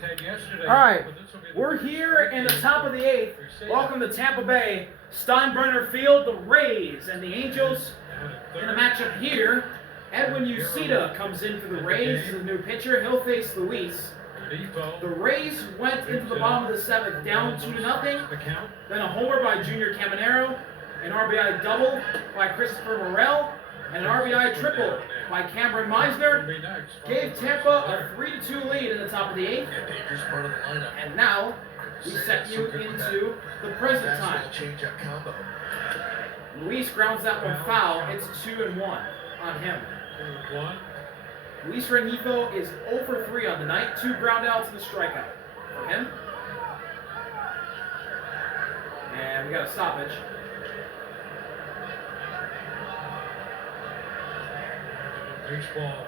All right, we're here in the top of the eighth. Welcome to Tampa Bay, Steinbrenner Field, the Rays and the Angels in a matchup here. Edwin Uceda comes in for the Rays as a new pitcher. He'll face Luis. The Rays went into the bottom of the seventh, down 2-0. Then a homer by Junior Caminero, an RBI double by Christopher Morel, and an RBI triple by Cameron Meisner gave Tampa a 3-2 lead in the top of the eighth. And now we set you into the present time. Luis grounds that one foul. It's 2-1 on him. Luis Rengifo is 0 for 3 on the night. 2 groundouts and a strikeout for him. And we got a stoppage. Baseball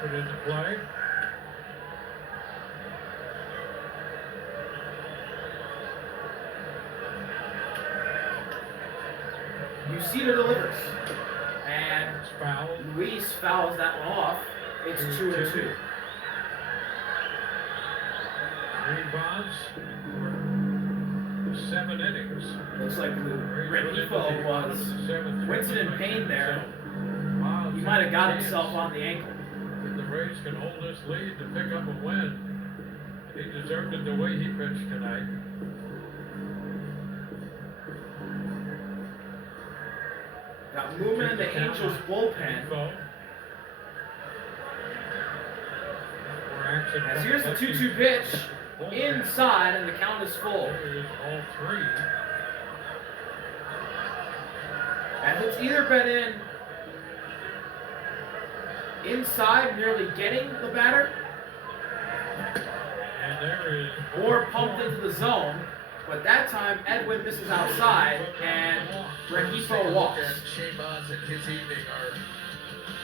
put into play. Uceda delivers. And Luis fouls that one off. It's 2-2. Green bonds, 7 innings. Looks like Rengifo was wincing in pain there. He might have got himself on the ankle. If the Rays can hold this lead to pick up a win, he deserved it the way he pitched tonight. Got movement in the Angels bullpen. As here's the 2-2 pitch inside, and the count is full. All 3. As it's either been in inside, nearly getting the batter, and there is or pumped into the zone. But that time, Edwin misses outside, and Rengifo walks. Shane Bonds and his evening are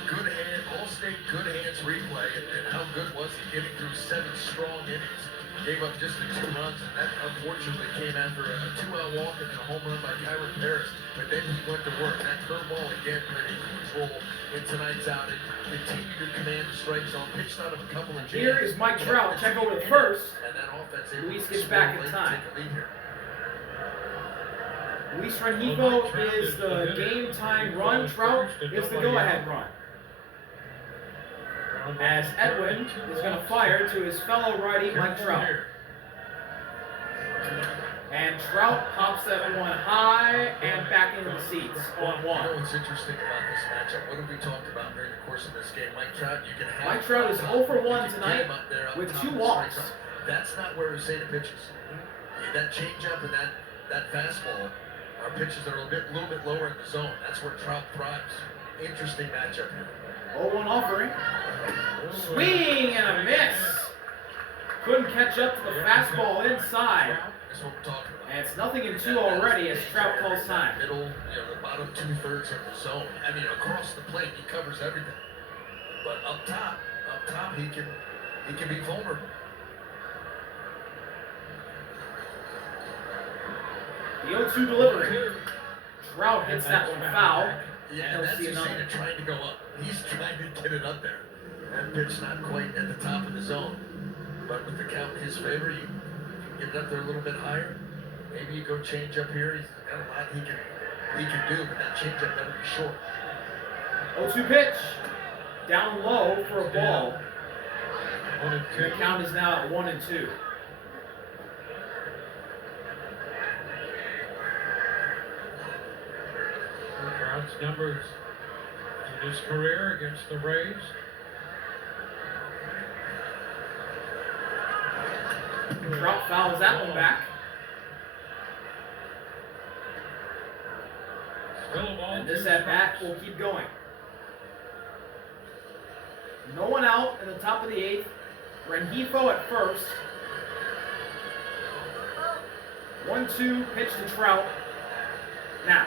good hand, all-state good hands replay, and how good was he getting through 7 strong innings. Gave up just the 2 runs, and that unfortunately came after a 2-out walk and a home run by Kyron Paris. But then he went to work. That curveball again played a huge role in tonight's outing. Continued to command the strike zone. Pitched out of a couple of jams. Here is Mike Trout. Check over the first. And that offense Luis gets back in time. Luis Rengifo is the game time run. Trout is the go-ahead run. As Edwin is going to fire to his fellow righty, Mike Trout. And Trout pops that one high and back into the seats on 1. You know what's interesting about this matchup? What have we talked about during the course of this game? Mike Trout, you can have... Mike Trout is 0 for 1 tonight with 2 walks. That's not where Uceda pitches. That changeup and that fastball are pitches that are a little bit lower in the zone. That's where Trout thrives. Interesting matchup here. 0-1 offering. Swing and a miss. Couldn't catch up to the fastball inside. That's what we're talking about. And it's 0-2 already as Trout calls time. Middle, the bottom 2/3 of the zone. I mean, across the plate, he covers everything. But up top, he can be vulnerable. The 0-2 delivery. Trout hits that one foul. Yeah, and that's Uceda trying to go up. He's trying to get it up there. That pitch not quite at the top of the zone. But with the count in his favor, you can get it up there a little bit higher. Maybe you go change up here. He's got a lot he can do, but that change up better be short. 0-2 pitch. Down low for a ball. The count is now at 1-2. Trout's numbers in his career against the Rays. Trout fouls that one back. And this at-bat will keep going. No one out in the top of the eighth. Rengifo at first. 1-2 pitch to Trout. Now.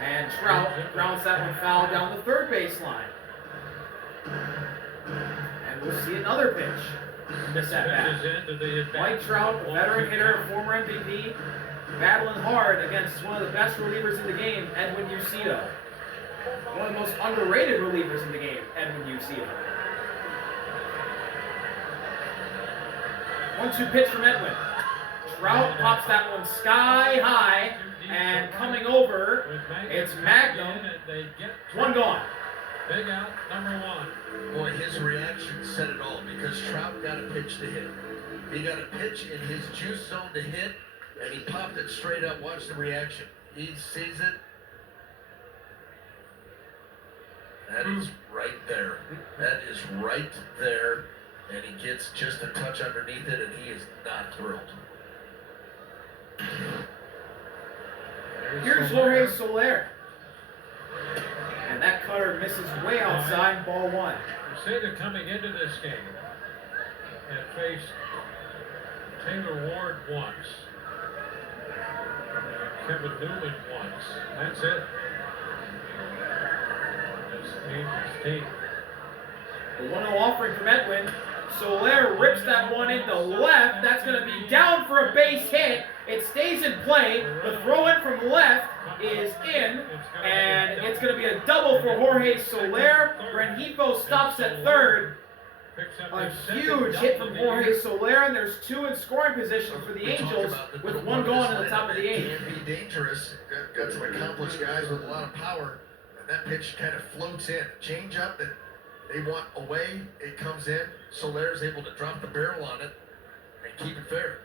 And Trout grounds that one foul down the third baseline. And we'll see another pitch. Miss that bat. Mike Trout, a veteran hitter, former MVP, battling hard against one of the best relievers in the game, Edwin Uceda. One of the most underrated relievers in the game, Edwin Uceda. 1-2 pitch from Edwin. Trout pops that one sky high, and coming over, it's Magnum. One gone. Big out, number 1. Boy, his reaction said it all because Trout got a pitch to hit. He got a pitch in his juice zone to hit, and he popped it straight up. Watch the reaction. He sees it. That is right there. That is right there. And he gets just a touch underneath it, and he is not thrilled. Here's Jorge Soler. And that cutter misses way outside, ball 1. Crusader coming into this game had faced Taylor Ward once, Kevin Newman once. That's it. This Angels team. The 1-0 offering from Edwin. Soler rips that one into left. That's going to be down for a base hit. It stays in play. The throw in from left is in, and it's going to be a double for Jorge Soler. Rengifo stops at third. A huge hit from Jorge Soler, and there's 2 in scoring position for the Angels with 1 gone in the top of the 8th. Can be dangerous. Got some accomplished guys with a lot of power, and that pitch kind of floats in. Change up that they want away, it comes in. Soler's able to drop the barrel on it and keep it fair.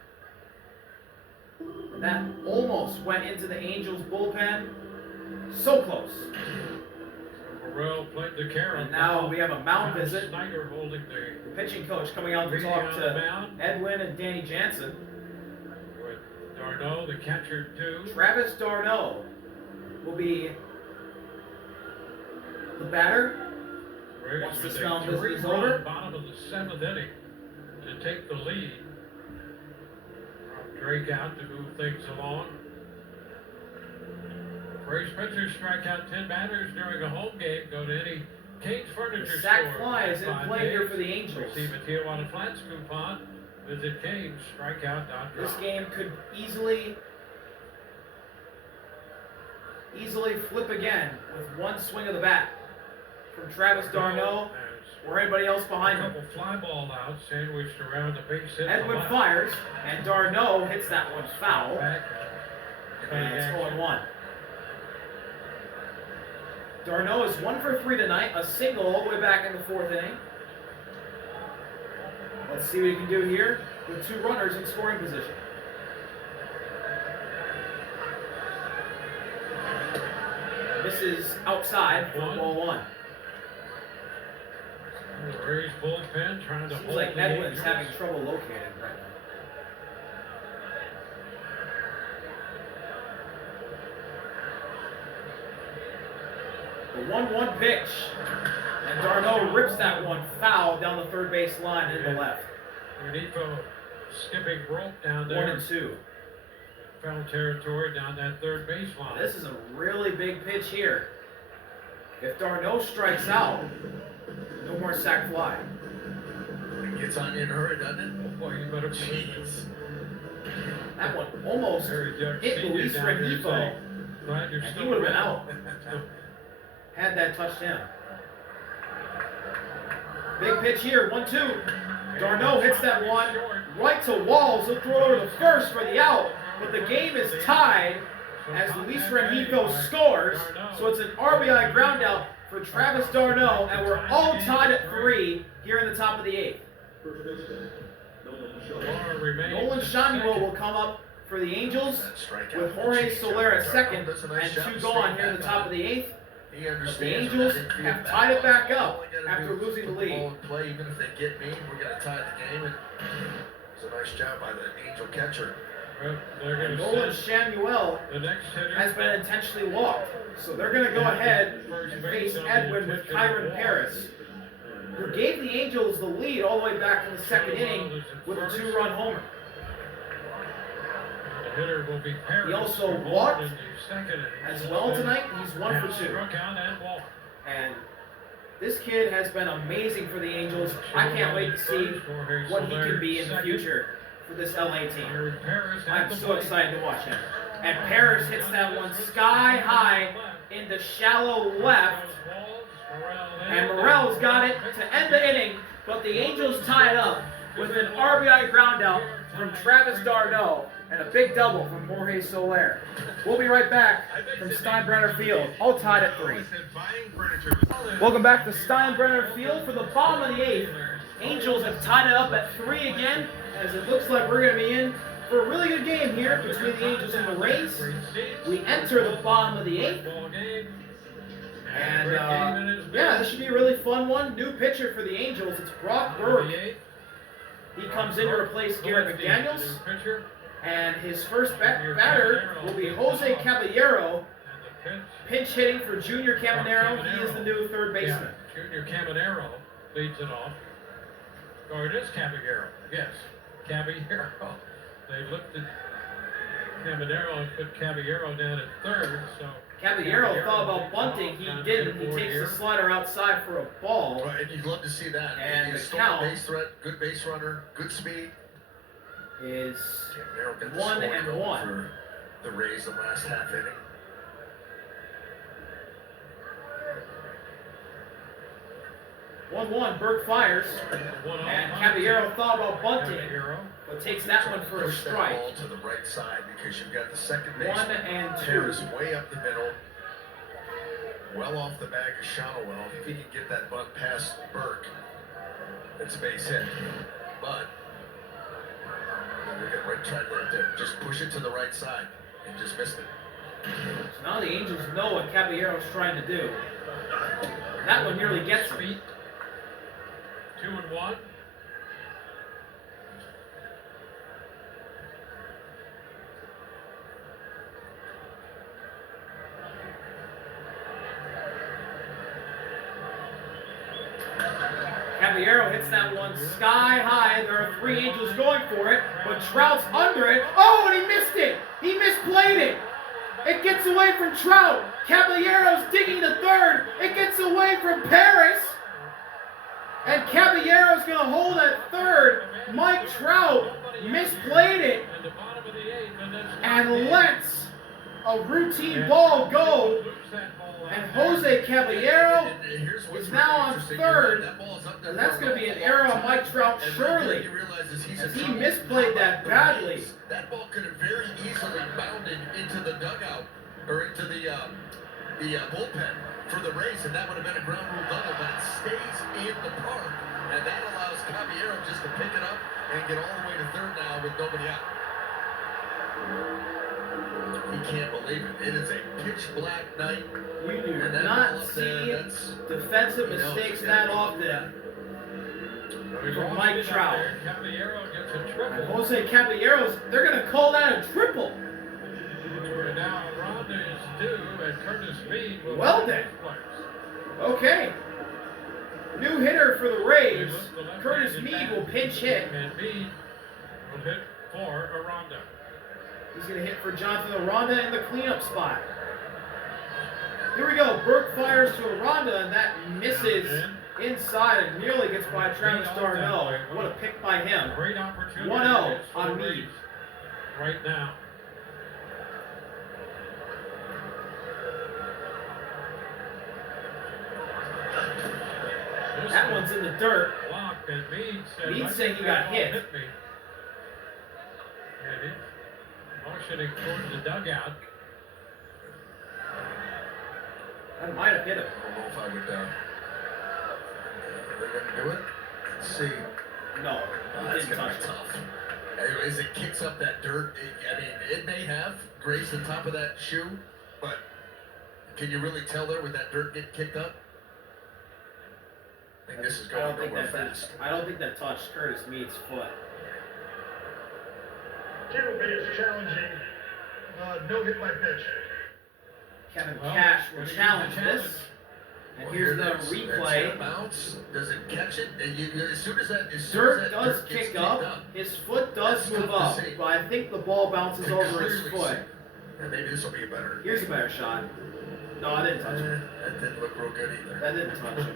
That almost went into the Angels bullpen. So close. Morrell played the carry. And now we have a mound visit. Snyder holding the Pitching coach coming out to talk to Edwin and Danny Jansen. with Darno, the catcher, too. Travis d'Arnaud will be the batter. Once this mound visit is over. Bottom of the 7th inning to take the lead. Drake out to move things along. Braves pitchers strike out 10 batters during a home game. Go to any Kane's Furniture The Store. sack fly is in play here for the Angels. Receive a Tijuana Flats coupon. Visit Kane's. Strikeout, not This drop. game could easily flip again with 1 swing of the bat from Travis d'Arnaud or anybody else behind A him. couple fly ball outs sandwiched around the base hit. Edwin fires, and d'Arnaud hits that one foul, Back. and it's 0-1. d'Arnaud is 1 for 3 tonight, a single all the way back in the 4th inning. Let's see what he can do here with 2 runners in scoring position. This is outside for ball 1. The Rays bullpen trying to Seems hold like the Edwin's Angels. having trouble locating right now. The 1-1 pitch. And d'Arnaud rips that one foul down the third base line in the left. Rengifo skipping rope down 1-2. Foul territory down that third base line. This is a really big pitch here. If d'Arnaud strikes out, no more sac fly. It gets on you in a hurry, doesn't it? Boy, you better Jeez. That one almost hit Luis Rengifo, Glad you're and he still would have been around. out had that touched him. Big pitch here, 1-2. d'Arnaud hits that one right to Walls. He'll throw it over the first for the out, but the game is tied as Luis Rengifo scores. So it's an RBI ground out for Travis d'Arnaud, and we're all tied at 3 here in the top of the 8th. Nolan Shanuel will come up for the Angels with Jorge Soler at second and 2 gone here in the top of the 8th. He understands The Angels that infield have battle. tied it back All up they gotta after do is losing the put lead. ball in play. Even if they get me, we're going to tie the game. And it's a nice job by the Angel catcher. They're going Nolan to Shanuel the next hitter. has been intentionally walked. So they're going to go ahead and face Edwin with Kyron Paris, who gave the Angels the lead all the way back in the 2nd inning with a 2-run homer. The hitter will be Paris. He also who walked in the second inning. as well tonight. He's 1 for 2. Struck out and walked. And this kid has been amazing for the Angels. I can't wait to see what he can be in the future for this LA team. I'm so excited to watch him. And Paris hits that one sky high into shallow left. And Morrell's got it to end the inning, but the Angels tie it up with an RBI groundout from Travis Darno and a big double from Jorge Soler. We'll be right back from Steinbrenner Field, all tied at 3. Welcome back to Steinbrenner Field for the bottom of the 8th. Angels have tied it up at 3 again, as it looks like we're going to be in for a really good game here between the Angels and the Rays. We enter the bottom of the 8th. And, yeah, this should be a really fun one. New pitcher for the Angels, it's Brock Burke. He comes in to replace Garrett McDaniels. And his first batter will be Jose Caballero, pinch hitting for Junior Caminero. He is the new third baseman. Yeah, Junior Caminero leads it off. Or it is Caballero, yes. Caballero. They looked at Caminero and put Caballero down at third, so... Caballero thought about bunting. He didn't. He takes the slider outside for a ball. Well, and you'd love to see that. And He's the still a count base threat, good base runner, good speed. is Caminero got the 1 scoring and goal 1. for the Rays the last half inning. Burke fires, and Caballero thought about bunting, but takes that one for a Push that strike. ball to the right side because you've got the second base. 1 and 2. Tears way up the middle. Well off the bag of Shonowell. If he can get that bunt past Burke, it's a base hit. But they're going to try to just push it to the right side and just missed it. So now the Angels know what Caballero's trying to do. That one nearly gets him. 2 and 1. Caballero hits that one sky high. There are 3 Angels going for it, but Trout's under it. Oh, and he missed it. He misplayed it. It gets away from Trout. Caballero's digging to third. It gets away from Paris. And Caballero's going to hold at third. Mike Trout misplayed it and lets a routine ball go. And Jose Caballero is now on third. And that's going to be an error on Mike Trout, surely, as he misplayed that badly. That ball could have very easily bounded into the dugout or into the bullpen for the Rays, and that would have been a ground rule double, but it stays in the park, and that allows Caballero just to pick it up and get all the way to third now with nobody out. He can't believe it. It is a pitch black night. We do not see defensive mistakes that often from Mike Trout. And Jose Caballero's, they're going to call that a triple. Now Ronda is due, and Curtis Mead will Well then. Okay. New hitter for the Rays. Curtis Mead will pinch hit. And Mead will hit for Aranda. He's going to hit for Jonathan Aranda in the cleanup spot. Here we go. Burke fires to Aranda, and that misses inside and nearly gets by Travis Darno. What a pick by him. Great opportunity. 1-0 on Mead. Right now. That one's in the dirt. Blocked, and Mead saying he got hit. And he's motioning towards the dugout. That might have hit him. I don't know if I would. Are they going to do it? Let's see. No, he That's didn't going touch to be it. tough. As it kicks up that dirt, it may have grazed the top of that shoe, but can you really tell there with that dirt getting kicked up? I think this is going nowhere fast. I don't think that touched Curtis Mead's foot. Timothy is challenging no hit by pitch. Kevin Cash will challenge this. And Well, here's the that's replay. gonna bounce. Does it catch it? And as soon as that Dirt does dirt gets kick up. His foot does That's move tough to up, see. but I think the ball bounces you over his clearly foot. see. And maybe this will be a better. Here's a better shot. No, I didn't touch it. That didn't look real good either. That didn't touch it.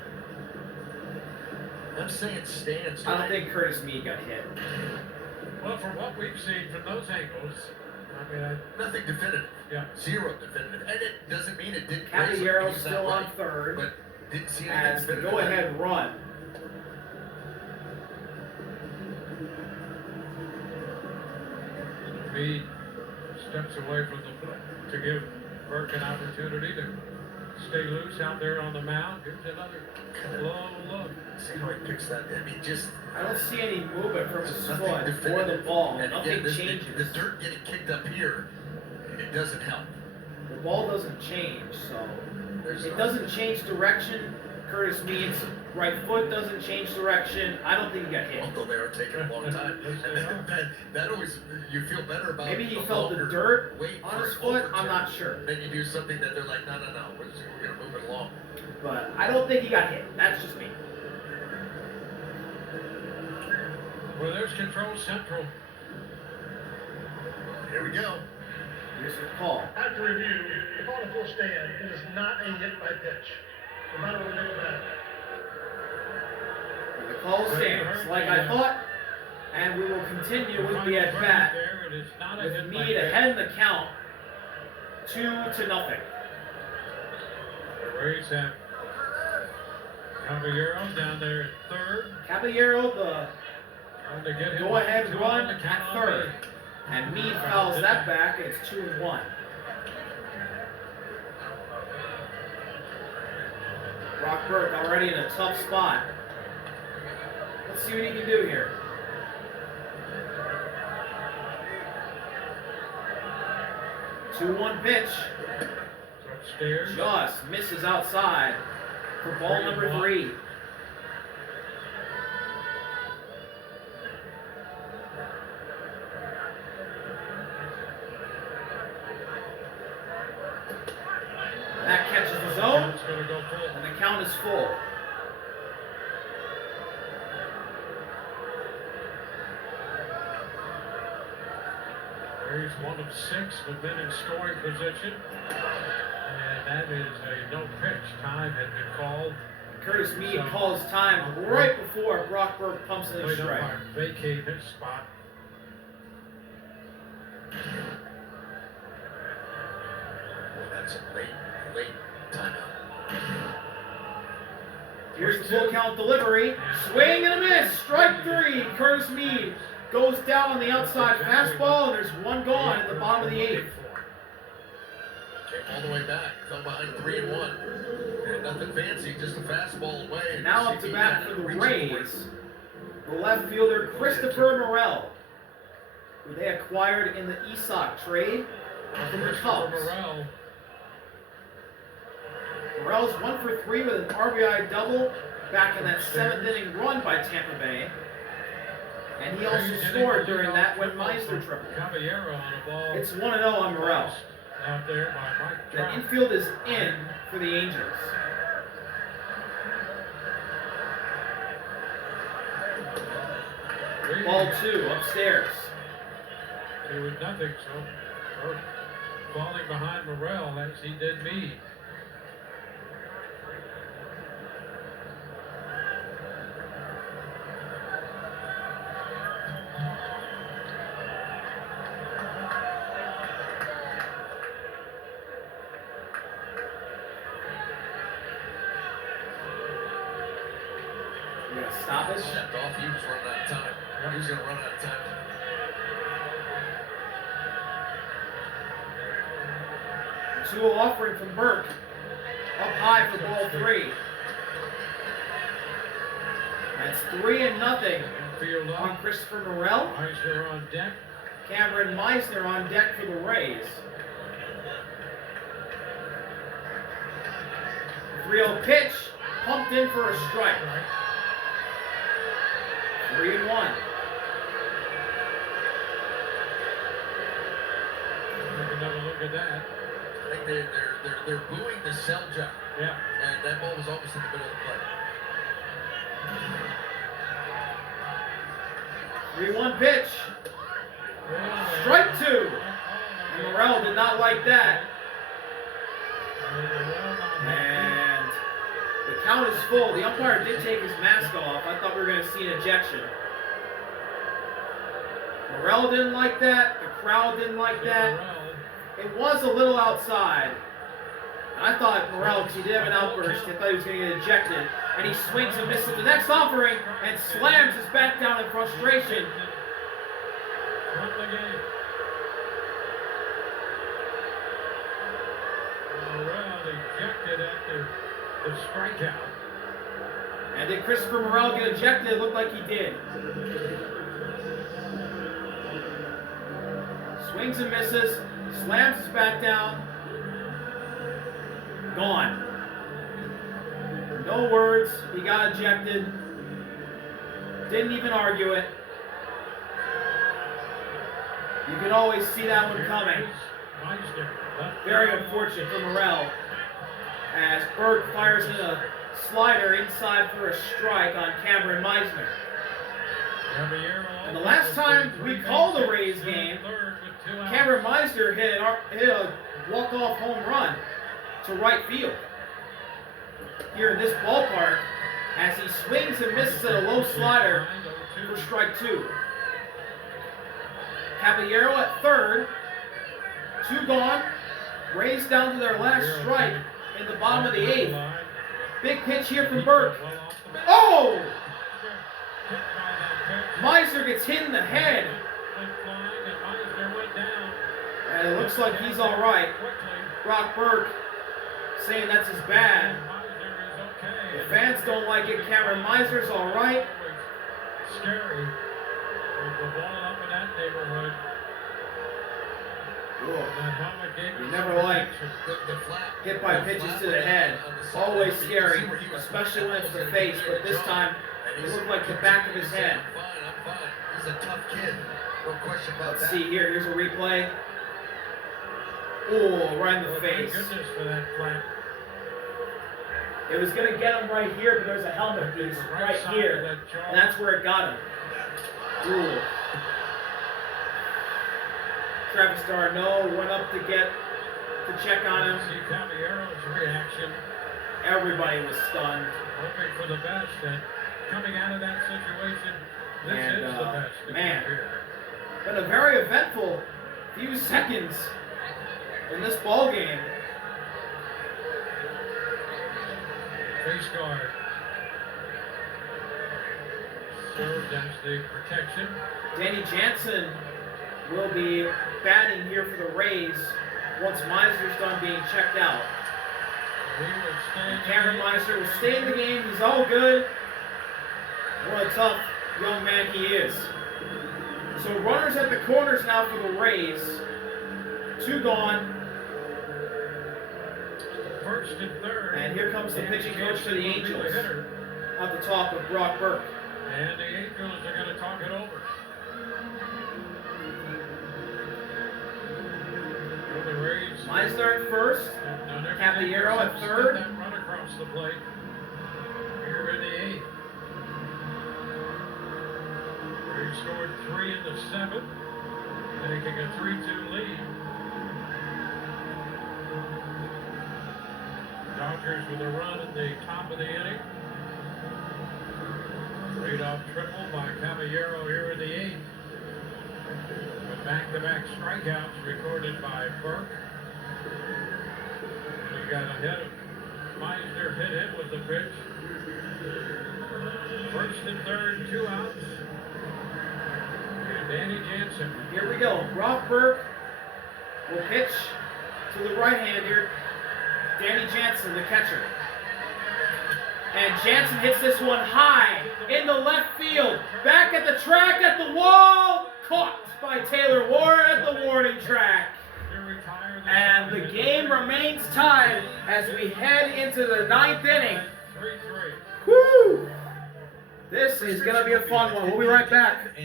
I'm saying stands. I don't think Curtis Mead got hit. Well, from what we've seen from those angles, I mean, Nothing definitive. yeah. Zero definitive. And it doesn't mean it didn't. Caballero's he's not still on right, third But didn't see anything as the definitive. go-ahead run. Meade steps away from the plate to give Burke an opportunity to stay loose out there on the mound. Here's another low look. See how he picks that? I mean, just I don't see any movement from his nothing foot or the definitive. ball. And Nothing again, the changes. dirt getting kicked up here, it doesn't help. The ball doesn't change, so There's it no- doesn't change direction. Curtis Meade's right foot doesn't change direction. I don't think he got hit. Although they are taking a long time. Yes, they are. that always, you feel better about. Maybe he the felt the longer dirt wait on for his an foot. overturn. I'm not sure. Then you do something that they're like, no, we're going to move it along. But I don't think he got hit. That's just me. Well, there's Control Central. Here we go. Here's your call. After review, if on a full stand, it is not a hit by pitch. No matter what it is. The call stands like I thought, and we will continue with the at bat There, it is not a with hit by Meade pitch. ahead in the count, 2-0. The Rays have Caballero down there at third. Caballero, the Trying to get him go-ahead two run on the count at on third, Meade. and Meade fouls that back. It's 2-1. Brock Burke already in a tough spot. Let's see what he can do here. Two-one pitch. So upstairs. Just misses outside for ball number 3. That catches the zone, It's going to go full. and the count is full. Rays 1 of 6 with men in scoring position. And that is a no pitch. Time had been called. Curtis Meade So- calls time right before Brock Burke pumps in a Plate strike. umpire vacate his spot. Well, that's a late timeout. Here's the full count delivery. Swing and a miss. Strike 3. Curtis Meade goes down on the outside fastball, and there's one gone at the bottom of the 8th. Came all the way back, fell behind 3-1. And nothing fancy, just a fastball away. And now up to CP bat had for to the reach for it. Rays, the left fielder Christopher Morel, who they acquired in the Isak trade from the Cubs. Morel. Morel's 1 for 3 with an RBI double back in that 7th inning run by Tampa Bay. And he also scored during that when Meister tripled. Caballero on a ball. It's 1-0 on Morel. Out there by Mike The Trout. infield is in for the Angels. Ball 2 upstairs. 2-0, so Burke falling behind Morel as he did me. You gotta stop it. Stepped off, he was running out of time. He was going to run out of time. 2-0 offering from Burke. Up high for ball 3. That's 3-0 Field on up. Christopher Morel. Meister on deck. Cameron Meisner on deck for the Rays. 3-0 pitch, pumped in for a strike. 3-1. Take another look at that. I think they're booing the sell job. Yeah. And that ball was almost in the middle of the plate. 3-1 pitch. Strike 2. And Morel did not like that. And the count is full. The umpire did take his mask off. I thought we were going to see an ejection. Morel didn't like that. The crowd didn't like that. It was a little outside. I thought Morel, because he did have an outburst, I thought he was going to get ejected. And he swings and misses the next offering and slams his bat down in frustration. ejected after the strikeout. And did Christopher Morel get ejected? It looked like he did. Swings and misses, slams his bat down. Gone. No words. He got ejected. Didn't even argue it. You can always see that one coming. Very unfortunate for Morel, as Burke fires in a slider inside for a strike on Cameron Meisner. And the last time we called the Rays game, Cameron Meisner hit a walk-off home run to right field here in this ballpark, as he swings and misses at a low slider for strike 2. Caballero at third, 2 gone. Rays down to their last strike in the bottom of the 8th. Big pitch here from Burke. Oh! Meisner gets hit in the head. And it looks like he's all right. Brock Burke saying that's his bad. The fans don't like it. Cameron Meisner's all right. Scary. With the ball up in that neighborhood. You never like hit by pitches to the head. Always scary, especially when it's the face, but this time it looked like the back of his head. He's a tough kid. No question about that. Let's see here. Here's a replay. Oh, right in the face. Goodness for that flat. It was going to get him right here, but there's a helmet piece right here, and that's where it got him. Ooh. Travis d'Arnaud went up to check on him. See Caballero's reaction. Everybody was stunned. Hoping for the best, and coming out of that situation, this is the best. Man, been a very eventful few seconds in this ball game. Face guard served as the protection. Danny Jansen will be batting here for the Rays once Meisner's done being checked out. Cameron Meisner will stay in the game. He's all good. What a tough young man he is. So runners at the corners now for the Rays. 2 gone. First and third. And here comes the pitching coach for the Angels. At the top of Brock Burke. And the Angels are going to talk it over. For the Rays. Meisner at first. Caballero at third. That run across the plate. Here in the 8th. Rays scored 3 in the 7th. Taking a 3-2 lead. Dodgers with a run at the top of the inning. Leadoff triple by Caballero here in the 8th. With back-to-back strikeouts recorded by Burke. He got ahead of Meisner, hit him with the pitch. First and third, 2 outs. And Danny Jansen. Here we go. Brock Burke will pitch to the right-hander, Danny Jansen, the catcher. And Jansen hits this one high in the left field. Back at the track, at the wall. Caught by Taylor Ward at the warning track. And the game remains tied as we head into the 9th inning. 3-3. Woo! This is going to be a fun one. We'll be right back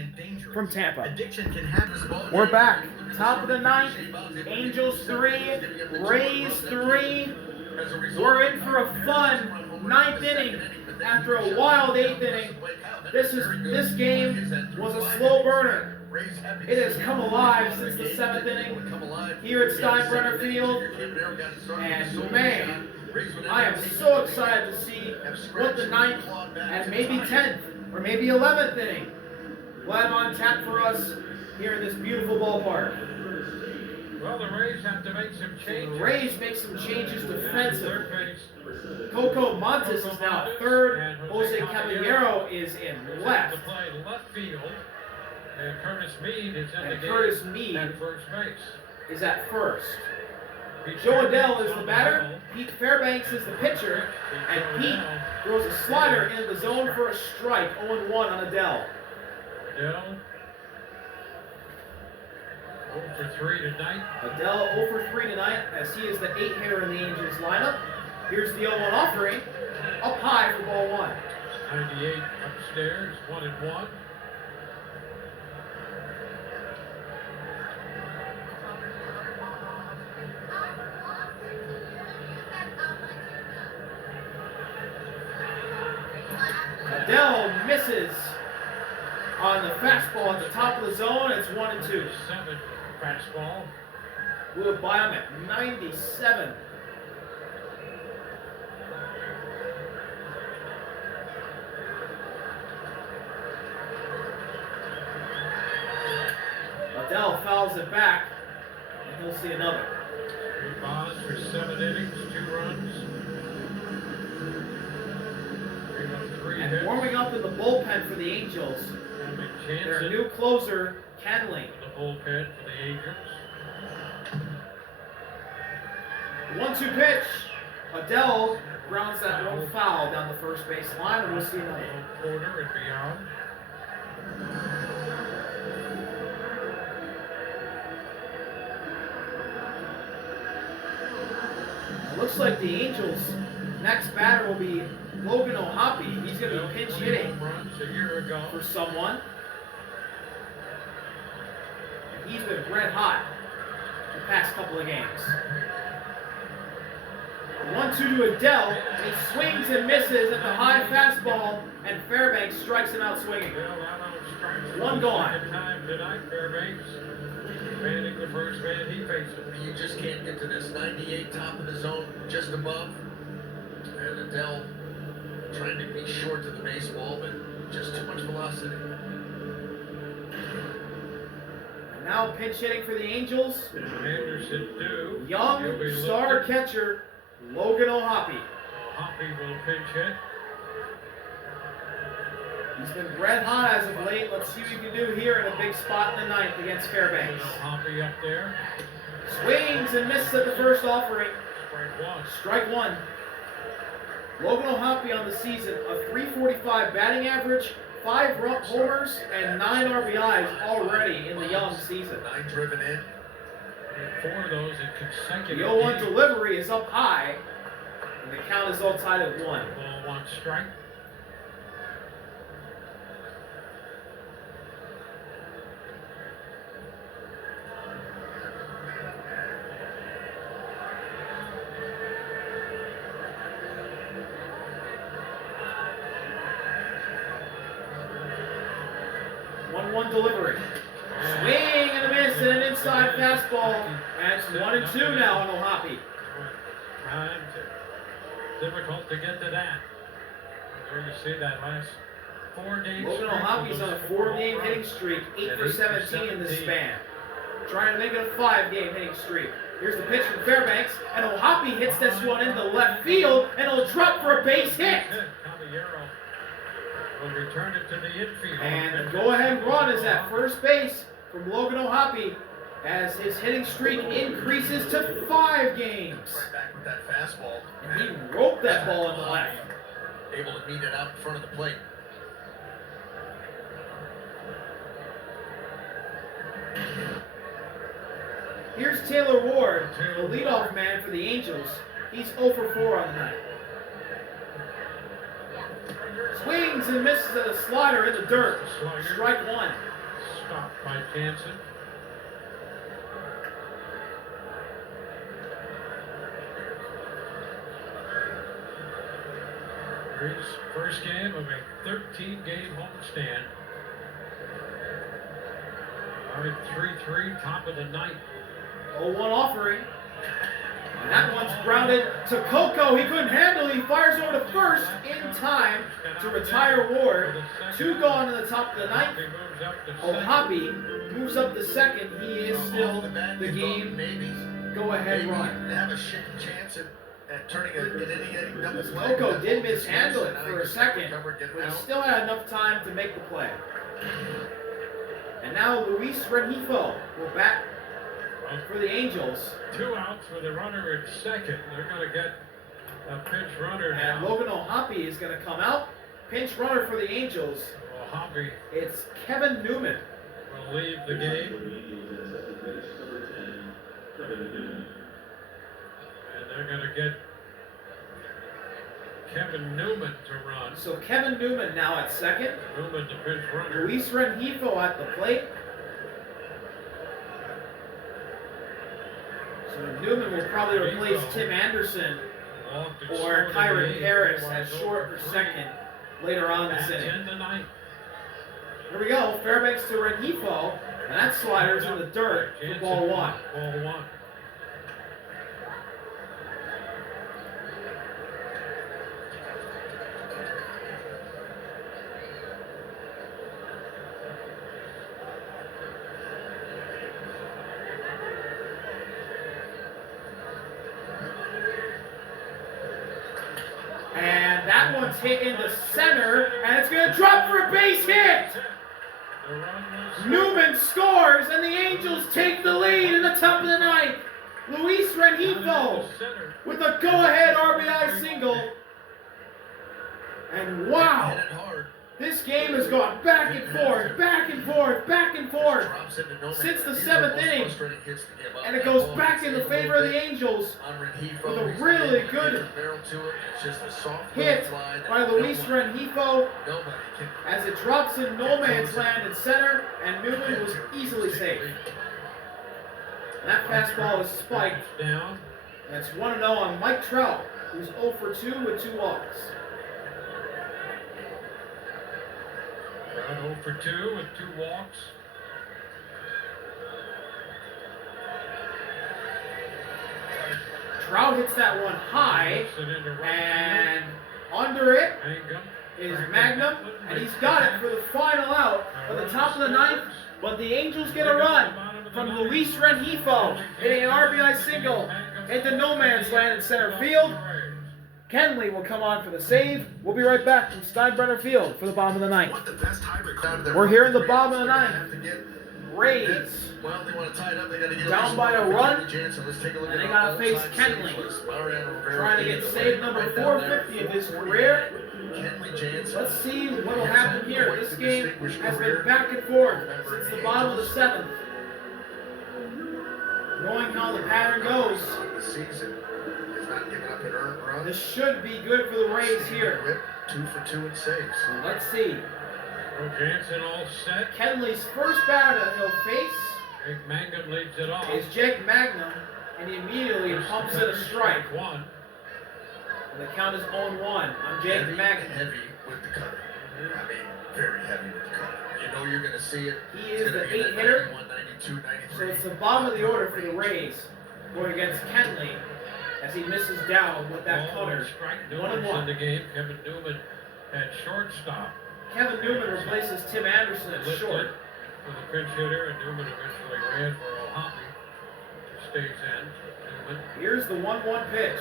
from Tampa. We're back. Top of the 9th. Angels 3. Rays 3. We're in for a fun 9th inning after a wild 8th inning. This game was a slow burner. It has come alive since the 7th inning here at Steinbrenner Field. And man, I am so excited to see what the 9th and maybe 10th or maybe 11th inning will have on tap for us here in this beautiful ballpark. Well, the Rays have to make some changes. The Rays make some changes defensively. Coco Montes is now at third. Jose Caballero is in left. To play left field. And Curtis Mead is in the game Curtis Mead at first base. is at first. Joe Adele is the batter, Pete Fairbanks is the pitcher, and Pete throws a slider into the zone for a strike. 0-1 on Adele. Adele. 0 for 3 tonight. Adele 0 for 3 tonight, as he is the 8 hitter in the Angels lineup. Here's the 0-1 offering, up high for ball 1. 98 upstairs, 1-1. Adele misses on the fastball at the top of the zone. It's 1-2. 7 fastball. Blew it by him at 97. Adele fouls it back, and he'll see another. 3 bonds for 7 innings, 2 runs. 3 And hits. warming up in the bullpen for the Angels, their Jansen new closer, Kenley. in the bullpen for the Angels. 1-2 pitch. Adele grounds that one foul down the first base line, and we'll see another. Porter and beyond. It looks like the Angels' next batter will be Logan O'Hoppe. He's going to be pinch 20 hitting home runs a year ago. for someone. He's been red hot the past couple of games. 1-2 to Adele, and he swings and misses at the high fastball, and Fairbanks strikes him out swinging. One gone. Second time tonight, Fairbanks manning the first man he faces. You just can't get to this 98 top of the zone, just above. And Adele trying to be short to the baseball, but just too much velocity. And now pinch hitting for the Angels, Anderson due. young He'll be star looking. catcher Logan O'Hoppe. Hoppy will pinch hit. He's been red hot as of late. Let's see what he can do here in a big spot in the ninth against Fairbanks. Hoppy up there. Swings and misses at the first offering. Strike 1. Strike 1. Logan O'Hoppe on the season, a .345 batting average, 5 homers, and 9 RBIs already in the young season. 9 driven in. And 4 of those in The consecutive 0-1 games. delivery is up high, and the count is all tied at 1. Ball 1 strike. One delivery. Swing and a miss and an inside fastball. And it's 1-2 now on O'Hoppe. Time to, difficult to get to that. There you see that last 4-game Logan streak O'Hoppe's with on a those 4 4-game home hitting runs. streak, 8 And for 17 in this span. Trying to make it a 5-game hitting streak. Here's the pitch from Fairbanks, and O'Hoppe hits this one into left field, and it'll drop for a base hit. Caballero will return it to the infield. And the go-ahead run is at first base from Logan O'Hoppe as his hitting streak increases to 5 games. Right back with that fastball. And he roped that ball in the left. Able to meet it out in front of the plate. Here's Taylor Ward, the leadoff man for the Angels. He's 0 for 4 on the night. Swings and misses at a slider in the dirt. Strike 1. Stopped by Jansen. His first game of a 13-game homestand. All right, 3-3, top of the ninth. 0-1 offering. And that one's grounded to Coco. He couldn't handle it. He fires over to first in time to retire Ward. 2 gone in the top of the ninth. O'Hoppe moves up to second. He is still the game go-ahead run. Have a chance at turning an inning double play. Coco did mishandle it for a second, but he still had enough time to make the play. And now Luis Rengifo will bat for the Angels. 2 outs with a runner at second. They're going to get a pinch runner And now. Logan O'Hoppe is going to come out. Pinch runner for the Angels. Hoppy It's Kevin Newman. will leave the game. And they're going to get Kevin Newman to run. So Kevin Newman now at second. Newman the pinch runner. Luis Rengifo at the plate. So Newman will probably replace Tim Anderson Walked or short in the Kyron eighth, Harris otherwise at short or 0 for 3. second later on this At inning. 10-9. Here we go. Fairbanks to Rengifo. And that slider's in the dirt for ball one. Ball one. And that one's hit in the center, and it's going to drop for a base hit. The run was Newman scores, and the Angels take the lead in the top of the ninth. Luis Rengifo center. with a go-ahead RBI single. And wow, Hit it hard. this game has gone back and forth, back and forth, back and forth. Drops into no Since man's the land. These are seventh most inning. frustrating hits to give up. And it That goes ball back gets in hit the a little favor of bit the Angels on Rengifo. with a He's really able to good get a barrel to it. It's just a soft hit fly that by Luis Rengifo nobody can as it drops in no man's land in center, and Newman was easily safe. That fastball is spiked. Down. That's 1-0 on Mike Trout, who's 0 for 2 with 2 walks. Run 0 for 2 with 2 walks. Trout hits that one high, Hits it into right and under it field. Mangum. is Magnum, and he's got it for the final out at the top of the ninth. But the Angels get a run from Luis Rengifo, hitting an RBI single into no man's land in center field. Kenley will come on for the save. We'll be right back from Steinbrenner Field for the bottom of the ninth. Want the best hybrid out of their We're here in the Rays. bottom of the They're gonna ninth. have to get Rays. Well, they want to tie it up. They got to get Down at least by a one for run, Kenley Jansen. Let's take a look and at they our gotta face all-time Kenley, saves list. Mariano Rivera trying to leading get the save way number right down there. 450 of his 448. career. Kenley Jansen. Let's see what will He has happen had here. quite This the game distinguished has career. been back and forth Remember since the the bottom of the Angels. seventh. Knowing how the pattern goes, The season has not given up an earned run. this should be good for the Rays here. Whip, 2 for 2 in saves. Let's see. Jansen all set. Kenley's first batter that he'll face Jake Mangum leads it off. is Jake Magnum, and he immediately pumps in a strike. One. And the count is 0-1 on Jake Heavy, Magnum. heavy with the cutter. I mean, very heavy with the cutter. You know you're going to see it. He It's is gonna the be 8 that hitter. 91, 92, 93. So it's the bottom of the order for the Rays, going against Kenley as he misses down with that Ball cutter. and strike. 1 and Newman's 1. in the game. Kevin Newman at shortstop. Kevin Newman replaces Tim Anderson at Lifted short. for the pinch hitter, and Newman eventually ran for O'Hoppe. Stays in. Newman. Here's the 1-1 pitch.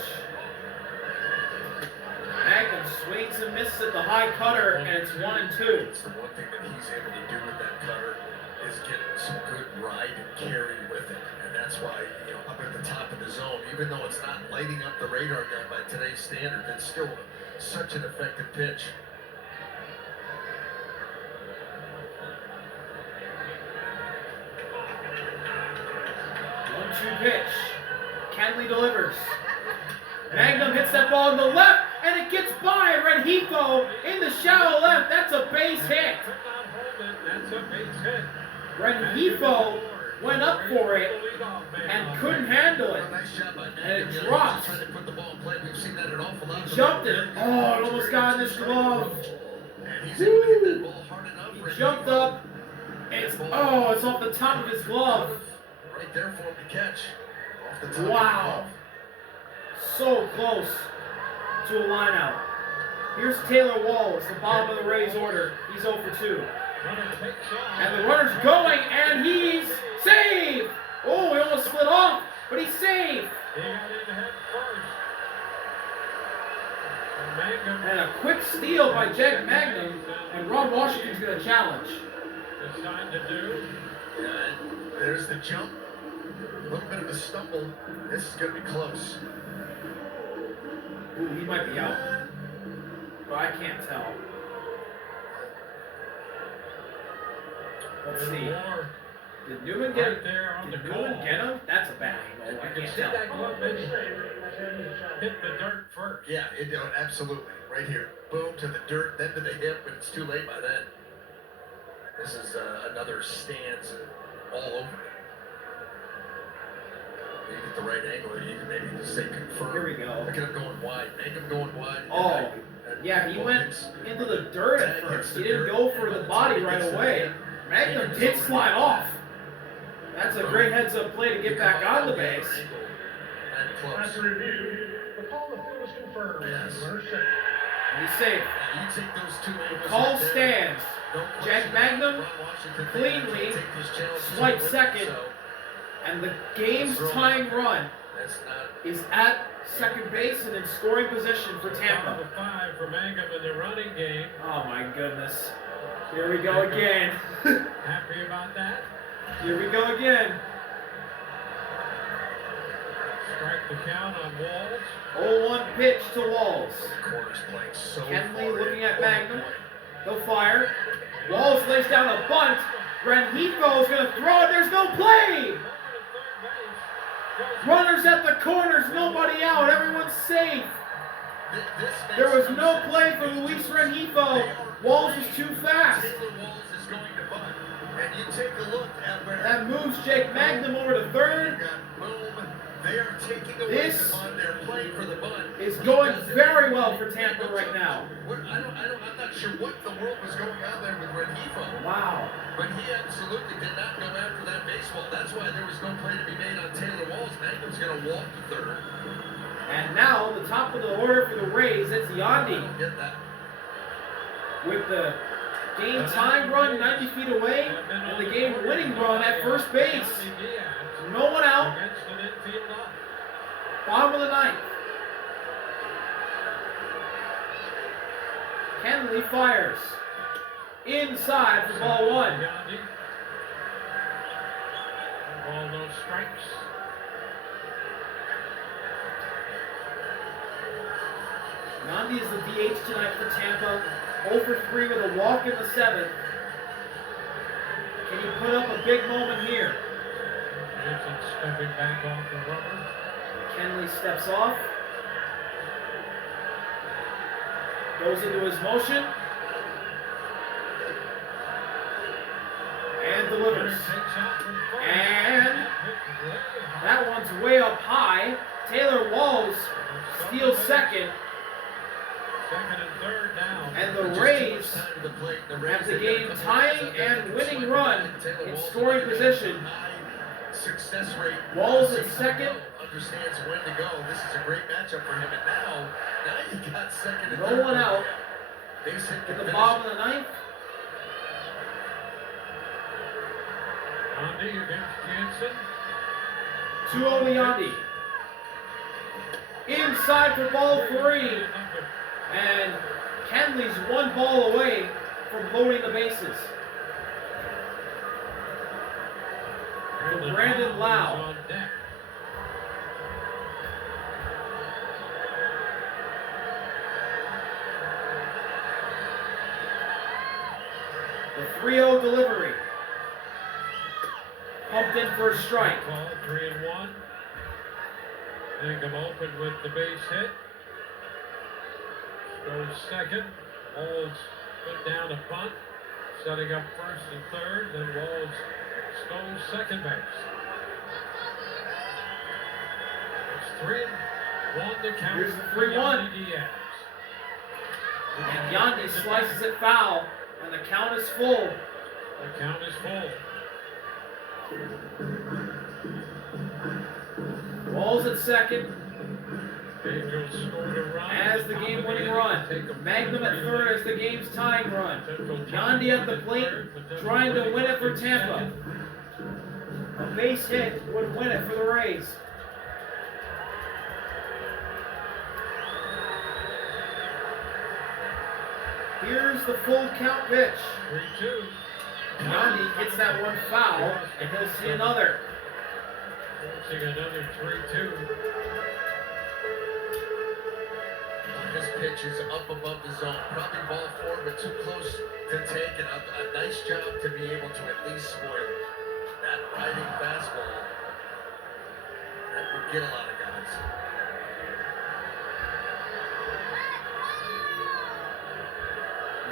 Magnum swings and misses at the high cutter, and it's 1-2. It's the one thing that he's able to do with that cutter is get some good ride and carry with it. And that's why, you know, up at the top of the zone, even though it's not lighting up the radar gun by today's standard, it's still such an effective pitch. One-two pitch. Kenley delivers. Magnum hits that ball in the left, and it gets by Rengifo in the shallow left. That's a base hit. Could not hold it. That's a base hit. Rengifo went up for it and couldn't handle it. Nice job by And it Magnum. He's dropped. trying to put the ball in play. We've seen that an awful lot. He jumped it. Oh, it almost got in his glove. And he's able to hit that ball hard enough. He jumped up. It's off the top of his glove. Right there for him to catch. Off the top of the Wow. glove. So close to a line out. Here's Taylor Walls, the bottom of the Rays order. He's 0 for 2. Runner takes off. And the runner's going, and he's saved. Oh, he almost slid off, but he's saved. He got in head first. Mangum And a quick steal by Jake Magnum, and Ron Washington's going to challenge. decided to do. There's the jump. little bit of a stumble. This is going to be close. Ooh, he might be out. But I can't tell. Let's see. More Did Newman get right there on the Did goal. Newman get him? That's a bad angle. I You can can't see tell. that glove maybe hit the dirt first. Yeah, absolutely. Right here. Boom to the dirt, then to the hip, and it's too late by then. This is another stance all over it. You get the right angle, you can maybe just say confirm. Here we go. Look at him going wide. Make him going wide. Oh, yeah, he went into the dirt at first. He didn't go for the body right away. Magnum did slide off. That's a great heads-up play to get back on the base. After review, the call on the field is confirmed. Yes. Runner set. And he's safe. You take those two angles. Call right there. stands. Don't Jack question Magnum Ron Washington cleanly thinking he can take this challenge to swiped win, second. so And the game's tying run that's not. is at second base and in scoring position for Top Tampa. of 5 for Mangum in the running game. Oh my goodness. Here we go again. Happy about that. Here we go again. Strike the count on Walls. 0-1 pitch to Walls. Corners playing so Kenley far looking in. at What a Magnum. play. They'll fire. Walls lays down a bunt. Rengifo is going to throw it. There's no play. Runners at the corners. Nobody out. Everyone's safe. This There was makes no sense. play for Luis Rengifo. Walls was too fast. Taylor Walls is going to bunt. And you take a look at where That moves Jake Magnum over to third. you got boom. They are taking away This the bunt. They're playing for the bunt. is going very well for Tampa right now. I'm not sure what the world was going on there with Rengifo. Wow. But he absolutely did not go after that baseball. That's why there was no play to be made on Taylor Walls. Magnum's going to walk to third. And now the top of the order for the Rays, it's I Yandy don't get that. with the game tying run 90 feet away and the game winning run at first base. No one out. Against an infield off. Bottom of the ninth. Kenley fires. Inside for ball one. Yandy. Ball, no strikes. Yandy is the DH tonight for Tampa. 0 for 3 with a walk in the seventh. Can he put up a big moment here? Gibson stepping back off the rubber. Kenley steps off. Goes into his motion. And delivers. Takes out from first. And that one's way up high. Taylor Walls steals second. Second and third now. And the Just too Rays much time to the plate. The have Rays, the they've game got a couple tying guys out there and that can winning swipe run it. Taylor in Walls scoring has got a position. high success rate. Walls at Season second. well, understands when to go. This is a great matchup for him. And now you got second and No third. one out. Base hit At can the finish. bottom of the ninth. Yandy against Jansen. 2-0 to Yandy. Inside for ball three. And Kenley's one ball away from loading the bases. Brandon Lau. On deck. The 3-0 delivery. Pumped in for a strike. Call 3-1. Mangum open with the base hit. Goes second. Walls put down a bunt. Setting up first and third. Then Walls stones second base. It's 3-1 to count. Here's the for 3-1. Yandy Diaz. And Yandy slices it foul. And the count is full. The count is full. Walls at second. Angels scored a run. As the game-winning run. Magnum at third as the game's tying run. Yandy at the plate, trying to win it for Tampa. A base hit would win it for the Rays. Here's the full count pitch. 3-2. Yandy gets that one foul, and he'll see another. Forcing another 3-2. This pitch is up above the zone. Probably ball four, but too close to take it. A nice job to be able to at least spoil it. That riding fastball, that would get a lot of guys.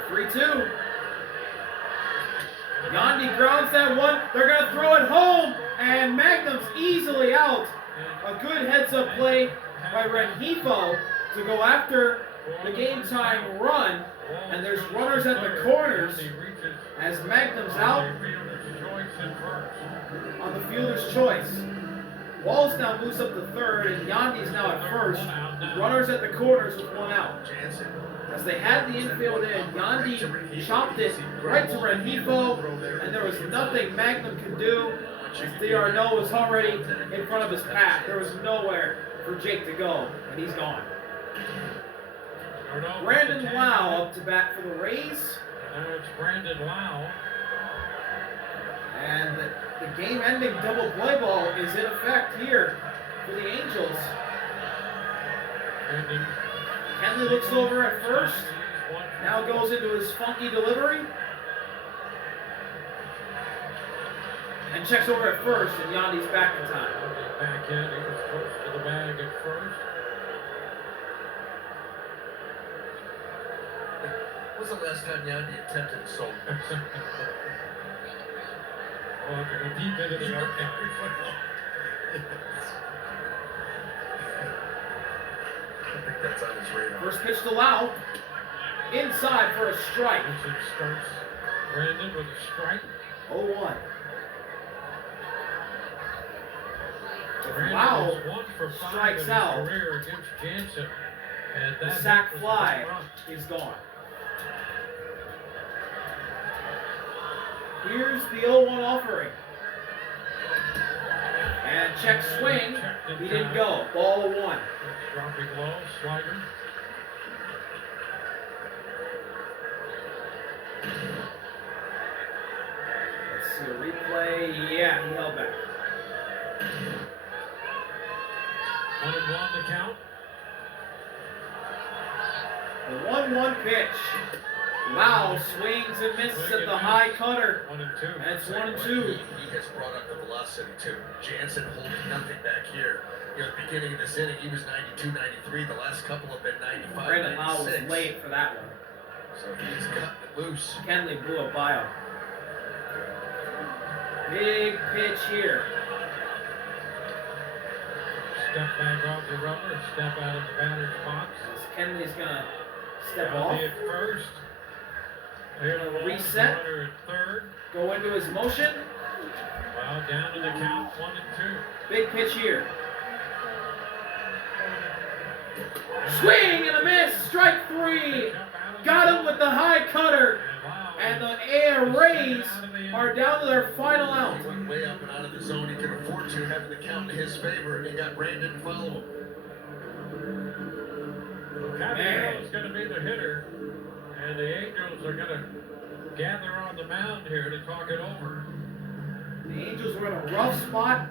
Three-two. Yandy grounds that one. They're going to throw it home, and Magnum's easily out. A good heads-up play by Rengifo to go after the game-time run, and there's runners at the corners as Magnum's out on the fielder's choice. Walls now moves up to third, and Yandy's now at first. Runners at the corners with one out. As they had the infield in, Yandy chopped it right to Rengifo, and there was nothing Magnum could do, as D'Arnaud was already in front of his path. There was nowhere for Jake to go, and he's gone. Brandon Lau up to bat for the Rays. Now it's Brandon Lau. And the game-ending double play ball is in effect here for the Angels. Kenley looks over at first. Now goes into his funky delivery. And checks over at first, and Yandy's back in time. Back in, he was close to the bag at first. When was the last time Yandy attempted a solo? Well, to go deep into the archive. I think that's on his radar. First pitch to Lau. Inside for a strike. It starts Brandon with a strike. 0-1. Brandon Lau is 1 for 5 strikes in his out. career against Jansen. And The that sac was fly the run. is gone. Here's the 0-1 offering. And check swing. He didn't go. Ball 1. Dropping low, slider. Let's see a replay. Yeah, he held back. 1-1 the count. The 1-1 pitch. Lau swings and misses at the high cutter. 1-2. And it's 1-2. He has brought up the velocity too. Jansen holding nothing back here. You know, at the beginning of this inning, he was 92, 93. The last couple have been 95, Brandon Lau was 96. late for that one. So he's cutting it loose. Kenley blew a bio. Big pitch here. Step back off the rubber, step out of the batter's box. Kenley's gonna step Yandy off, at first. There the ball, Reset. runner at third. go into his motion. Well, down to the count, 1-2. Big pitch here. Swing and a miss. Strike 3. Got him with the high cutter. And the Air Rays are down to their final out. He went way up and out of the zone. He can afford to, having the count in his favor, and he got Brandon to follow him. Caballero is going to be the hitter, and the Angels are going to gather on the mound here to talk it over. The Angels were in a rough spot.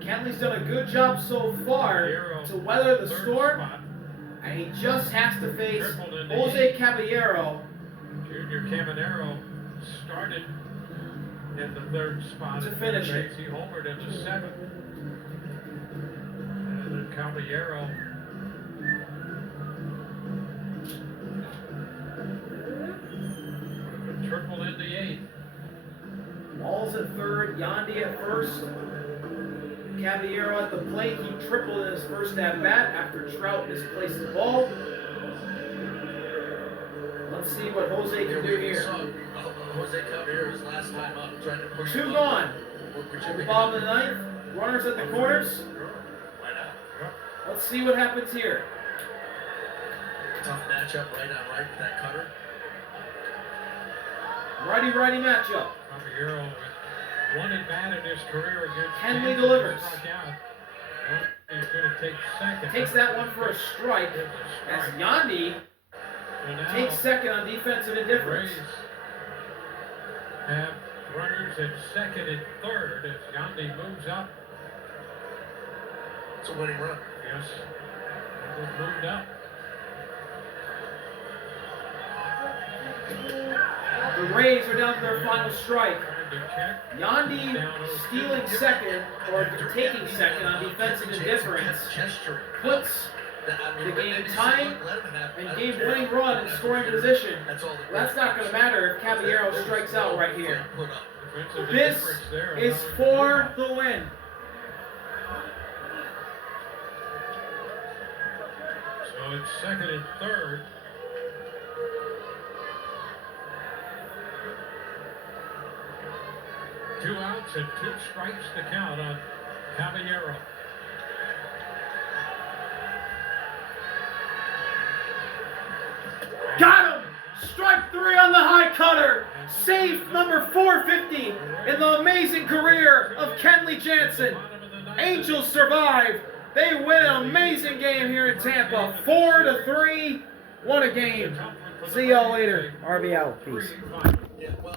Kenley's done a good job so far to weather the storm. And he just has to face Jose Caballero. Junior Caminero started in the third spot To at finish third it. base. He homered in the 7th. And then Caballero triple in the 8th. Walls at third, Yandy at first. Caballero at the plate. He tripled in his first at-bat after Trout misplaced the ball. Let's see what Jose can do We here. saw Jose Caballero's last time up, trying to push 2 him gone. up. At the bottom of the 9th. Runners at the corners. Why not? Let's see what happens here. Tough matchup, right on right with that cutter. Righty-righty matchup. Caballero with 1 at-bat in his career against Kenley Jansen. delivers. Struck out. He's going to take second. Takes that one for a strike. Here's a As strike. Yandy And now takes second on defensive indifference. Rays have runners at second and third as Yandy moves up It's a winning run. Yes. It moved up. The Rays are down to their final strike. Trying to check. Yandi stealing second, or taking second on defensive indifference, puts the game tied and game-winning run in scoring position. That's not going to matter if Caballero strikes out right here. Defensive This indifference there, is for the win. So it's second and third. Two outs and 2 strikes to count on Caballero. Got him! Strike 3 on the high cutter. Save number 450 in the amazing career of Kenley Jansen. Angels survive. They win an amazing game here in Tampa. 4-3. What a game. See y'all later. RBI. Peace. Yeah, well,